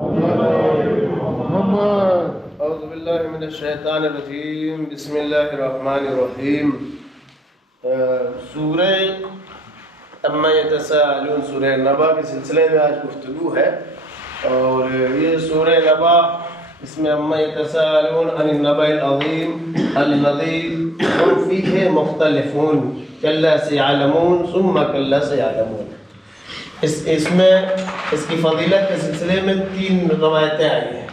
اعوذ باللہ من الشیطان الرجیم، بسم اللہ الرحمن الرحیم۔ سورہ عما یتساءلون، سورہ نبا کے سلسلے میں آج گفتگو ہے، اور یہ سورہ نبا، اس میں عما یتساءلون عن النبأ العظیم الذی هم فیہ مختلفون کلا سیعلمون ثم کلا سیعلمون۔ اس میں اس کی فضیلت کے سلسلے میں 3 روایتیں آئی ہیں۔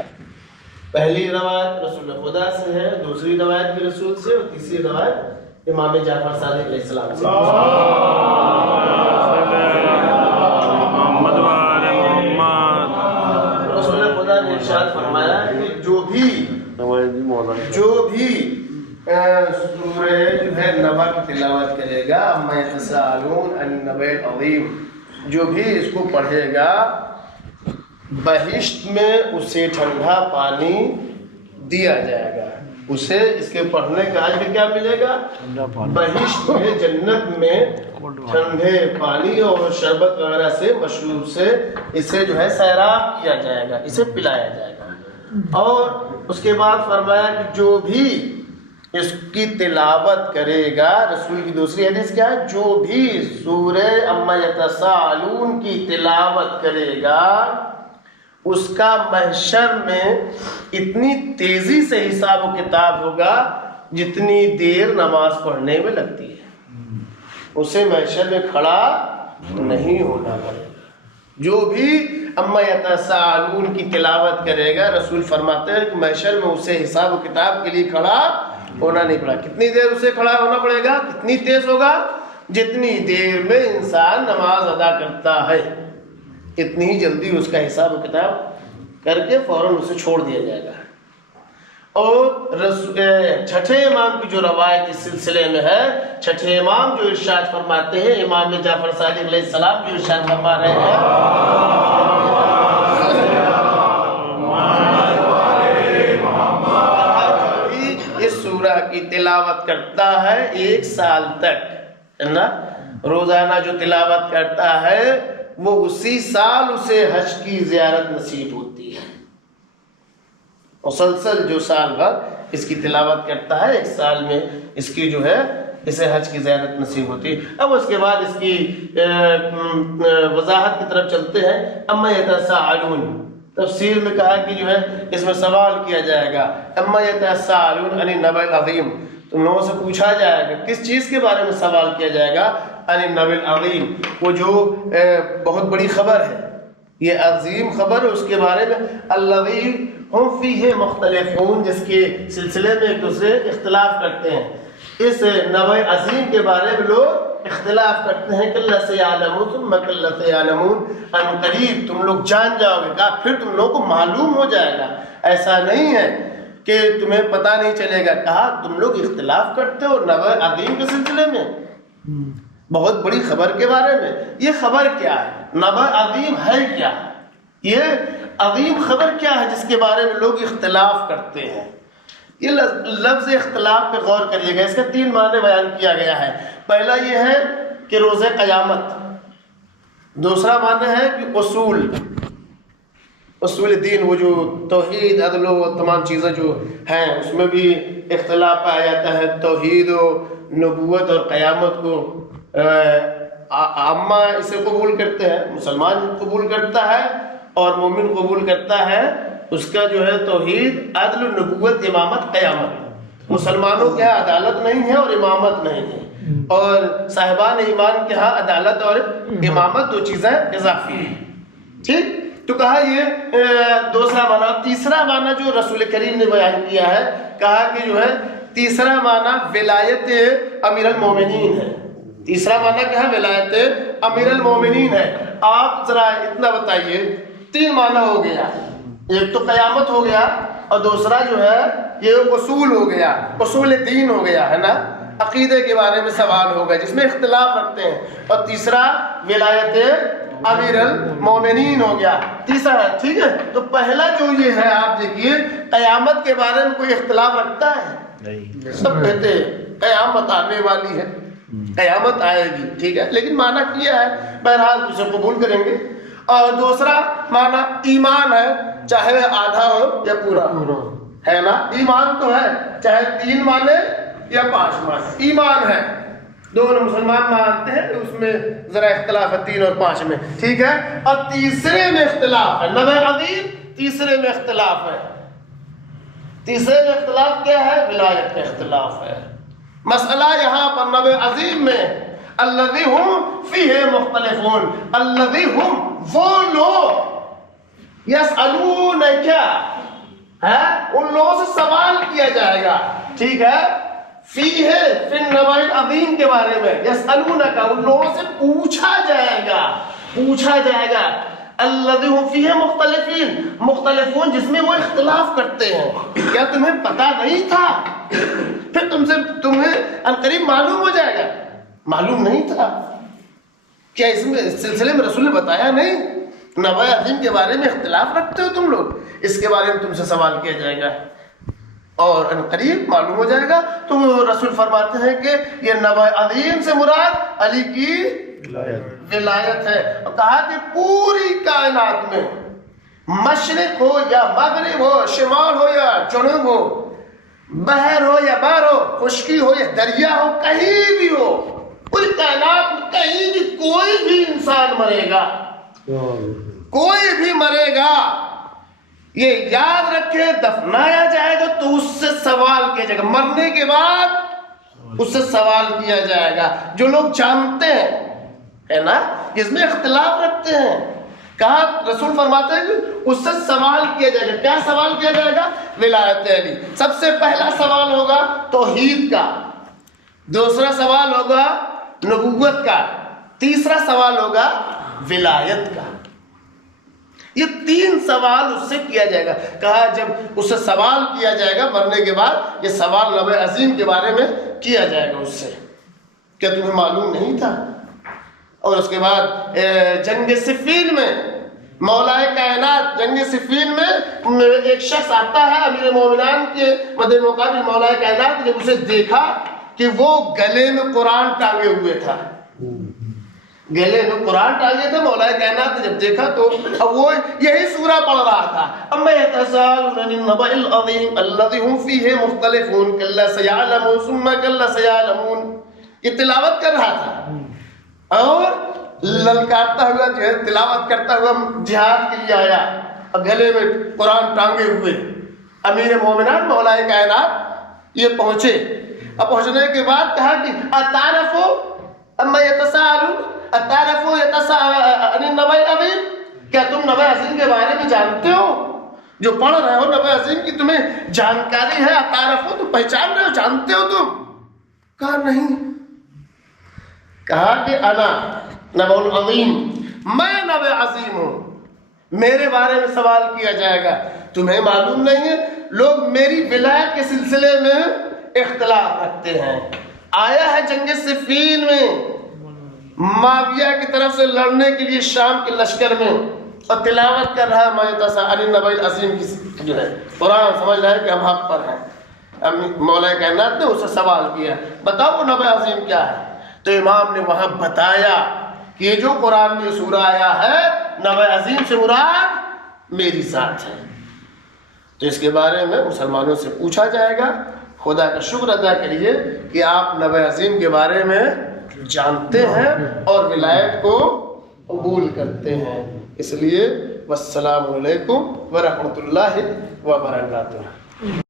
پہلی روایت رسول خدا سے ہے، دوسری روایت بھی رسول سے، اور تیسری روایت امام جعفر صادق علیہ السلام سے۔ رسول خدا نے ارشاد فرمایا کہ جو بھی سورہ جو ہے نبا کی تلاوت کرے گا، اما یتساءلون عن النبأ العظیم، جو بھی اس کو پڑھے گا، بہشت میں اسے ٹھنڈا پانی دیا جائے گا۔ اسے اس کے پڑھنے کا اجر کیا ملے گا؟ بہشت میں، جنت میں ٹھنڈے پانی اور شربت وغیرہ سے، مشروب سے اسے جو ہے سیراب کیا جائے گا، اسے پلایا جائے گا۔ اور اس کے بعد فرمایا کہ جو بھی اس کی تلاوت کرے گا، رسول کی دوسری حدیث کیا ہے؟ جو بھی سورہ اما یتساءلون کی تلاوت کرے گا، اس کا محشر میں اتنی تیزی سے حساب و کتاب ہوگا جتنی دیر نماز پڑھنے میں لگتی ہے، اسے محشر میں کھڑا نہیں ہونا پڑے گا۔ جو بھی اما یتساءلون کی تلاوت کرے گا، رسول فرماتے ہیں کہ محشر میں اسے حساب و کتاب کے لیے کھڑا ہونا نہیں پڑا۔ کتنی دیر اسے کھڑا ہونا پڑے گا؟ کتنی تیز ہوگا؟ جتنی دیر میں انسان نماز ادا کرتا ہے، اتنی ہی جلدی اس کا حساب و کتاب کر کے فوراً اسے چھوڑ دیا جائے گا۔ اور چھٹے امام کی جو روایت اس سلسلے میں ہے، چھٹے امام جو ارشاد فرماتے ہیں، امام جعفر صادق علیہ السلام جو ارشاد فرما رہے ہیں، اس سورہ کی تلاوت کرتا ہے 1 سال تک، نا روزانہ جو تلاوت کرتا ہے، وہ اسی سال اسے حج کی زیارت نصیب ہوتی ہے۔ مسلسل جو سال بھر اس کی تلاوت کرتا ہے، 1 سال میں اس کی جو ہے اسے حج کی زیارت نصیب ہوتی ہے۔ اب اس کے بعد اس کی وضاحت کی طرف چلتے ہیں۔ اما یتساءلون، تفسیر میں کہا کہ جو ہے اس میں سوال کیا جائے گا، اما یتساءلون عن النبأ العظیم، تم لوگوں سے پوچھا جائے گا، کس چیز کے بارے میں سوال کیا جائے گا؟ عن النبأ العظیم، وہ جو بہت بڑی خبر ہے، یہ عظیم خبر ہے، اس کے بارے میں الذی ہم فیہ مختلفون، جس کے سلسلے میں ایک دوسرے اختلاف کرتے ہیں۔ اس نبأ عظیم کے بارے میں لوگ اختلاف کرتے ہیں، کلا سیعلمون ثم کلا سیعلمون، ان قریب تم لوگ جان جاؤ گے، کہا پھر تم لوگوں کو معلوم ہو جائے گا۔ ایسا نہیں ہے کہ تمہیں پتہ نہیں چلے گا، کہا تم لوگ اختلاف کرتے ہو نبأ عظیم کے سلسلے میں، بہت بڑی خبر کے بارے میں۔ یہ خبر کیا ہے؟ نبأ عظیم ہے کیا؟ یہ عظیم خبر کیا ہے جس کے بارے میں لوگ اختلاف کرتے ہیں؟ یہ لفظ اختلاف پہ غور کریے گا، اس کا 3 معنی بیان کیا گیا ہے۔ پہلا یہ ہے کہ روز قیامت، دوسرا معنی ہے کہ اصول دین، وہ جو توحید، عدل و تمام چیزیں جو ہیں اس میں بھی اختلاف پایا جاتا ہے۔ توحید و نبوت اور قیامت کو عامہ اسے قبول کرتے ہیں، مسلمان قبول کرتا ہے اور مومن قبول کرتا ہے، اس کا جو ہے توحید، عدل، نبوت، امامت، قیامت۔ مسلمانوں کے ہاں عدالت نہیں ہے اور امامت نہیں ہے، اور صاحبان ایمان کے ہاں عدالت اور امامت 2 چیزیں اضافی ہیں۔ ٹھیک، تو کہا یہ دوسرا معنی۔ تیسرا معنی جو رسول کریم نے بیان کیا ہے، کہا کہ جو ہے تیسرا معنی ولایت امیر المومنین ہے۔ تیسرا معنی کیا ہے؟ ولایت امیر المومنین ہے۔ آپ ذرا اتنا بتائیے، 3 معنی ہو گیا، ایک تو قیامت ہو گیا، اور دوسرا جو ہے یہ اصول ہو گیا، اصول دین ہو گیا، ہے نا، عقیدے کے بارے میں سوال ہوگا جس میں اختلاف رکھتے ہیں، اور تیسرا ولایت امیر المومنین ہو گیا، تیسرا ہے۔ ٹھیک ہے، تو پہلا جو یہ ہے، آپ دیکھیے، قیامت کے بارے میں کوئی اختلاف رکھتا ہے؟ نہیں، سب کہتے ہیں قیامت آنے والی ہے، قیامت آئے گی، ٹھیک ہے، لیکن معنی کیا ہے، بہرحال اسے قبول کریں گے۔ اور دوسرا معنی ایمان ہے، چاہے آدھا ہو یا پورا ہے نا، ایمان تو ہے چاہے 3 مانے یا 5 مانے، ایمان ہے، دونوں مسلمان مانتے ہیں، اس میں ذرا اختلاف ہے 3 اور 5 میں، ٹھیک ہے۔ اور تیسرے میں اختلاف ہے، نبع عظیم تیسرے میں اختلاف ہے، تیسرے میں اختلاف کیا ہے؟ ولایت کا اختلاف ہے۔ مسئلہ یہاں پر نبع عظیم میں الذی ہم فیہ مختلفون، الذی ہم وہ لوگ یسألون کیا ہے، ان لوگوں سے سوال کیا جائے گا، ٹھیک ہے، فیہ فی النبع العظیم کے بارے میں، یسألون کا ان لوگوں سے پوچھا جائے گا، پوچھا جائے گا، الذی ہم فیہ مختلفین، مختلفون جس میں وہ اختلاف کرتے ہیں، کیا تمہیں پتا نہیں تھا؟ پھر تمہیں عنقریب معلوم ہو جائے گا، معلوم نہیں تھا کیا؟ اس میں اس سلسلے میں رسول نے بتایا نہیں؟ نبع عظیم کے بارے میں اختلاف رکھتے ہو تم لوگ، اس کے بارے میں تم سے سوال کیا جائے گا اور عنقریب معلوم ہو جائے گا۔ تو رسول فرماتے ہیں کہ یہ نبع عظیم سے مراد علی کی ولایت ہے، اور کہا کہ پوری کائنات میں مشرق ہو یا مغرب ہو، شمال ہو یا جنوب ہو، بحر ہو یا بحر ہو، خشکی ہو یا دریا ہو، کہیں بھی ہو، پوری کائنات میں کہیں بھی کوئی بھی انسان مرے گا، کوئی بھی مرے گا، یہ یاد رکھے دفنایا جائے گا تو اس سے سوال کیا جائے گا، مرنے کے بعد اس سے سوال کیا جائے گا۔ جو لوگ جانتے ہیں ہے نا، اس میں اختلاف رکھتے ہیں، کہا رسول فرماتے ہیں کہ اس سے سوال کیا جائے گا۔ کیا سوال کیا جائے گا؟ ولایت علی۔ سب سے پہلا سوال ہوگا توحید کا، دوسرا سوال ہوگا نبوت کا، تیسرا سوال ہوگا ولایت کا۔ یہ 3 سوال اس سے کیا جائے گا۔ کہا جب اس سے سوال کیا جائے گا مرنے کے بعد، یہ سوال نبع عظیم کے بارے میں کیا جائے گا اس سے، کیا تمہیں معلوم نہیں تھا؟ اور اس کے بعد جنگ صفین میں مولا کائنات، جنگ صفین میں ایک شخص آتا ہے امیر مومنان کے مد مقابل، مولا کائنات جب اسے دیکھا کہ وہ گلے میں قرآن ٹانگے ہوئے تھا، گلے میں قرآن ٹانگے تھے، مولا کائنات نے جب دیکھا تو اب وہ یہی سورہ پڑھ رہا تھا، اما یتساءلون عن النبأ العظیم الذی هم فیہ مختلفون کلا سیعلمون ثم کلا سیعلمون، یہ تلاوت کر رہا تھا اور للکارتا ہوا جو ہے تلاوت کرتا ہوا جہاد کے لیے آیا، اور گلے میں قرآن ٹانگے ہوئے امیر مومنان مولا کائنات یہ پہنچے۔ اب پہنچنے کے بعد کہا کہ اتعرفوا اما یتساءلون، اتعرفوا عن النبأ العظیم، کیا تم نبع عظیم کے بارے میں جانتے ہو؟ جو پڑھ رہے ہو نبع عظیم کی تمہیں جانکاری ہے، اتعرفوا تم پہچان رہے ہو، جانتے ہو تم؟ کہا نہیں۔ کہا کہ انا نبع العظیم، میں نبع عظیم ہوں، میرے بارے میں سوال کیا جائے گا، تمہیں معلوم نہیں ہے؟ لوگ میری ولایت کے سلسلے میں اختلاف رکھتے ہیں۔ آیا ہے جنگ صفین میں معاویہ کی طرف سے لڑنے کے لیے شام کے لشکر میں، اور تلاوت کر رہا ہے میں یتساءلون عن النبأ العظیم کی جو ہے قرآن، سمجھ رہا ہے کہ ہم حق پر ہیں۔ مولا کائنات نے اس سے سوال کیا بتاؤ وہ نبع عظیم کیا ہے؟ تو امام نے وہاں بتایا کہ یہ جو قرآن میں سورہ آیا ہے نبع عظیم سے مراد میری ذات ہے۔ تو اس کے بارے میں مسلمانوں سے پوچھا جائے گا۔ خدا کا شکر ادا کریے کہ آپ نبع عظیم کے بارے میں جانتے ہیں اور ولایت کو قبول کرتے ہیں، اس لیے والسلام علیکم ورحمۃ اللہ وبرکاتہ۔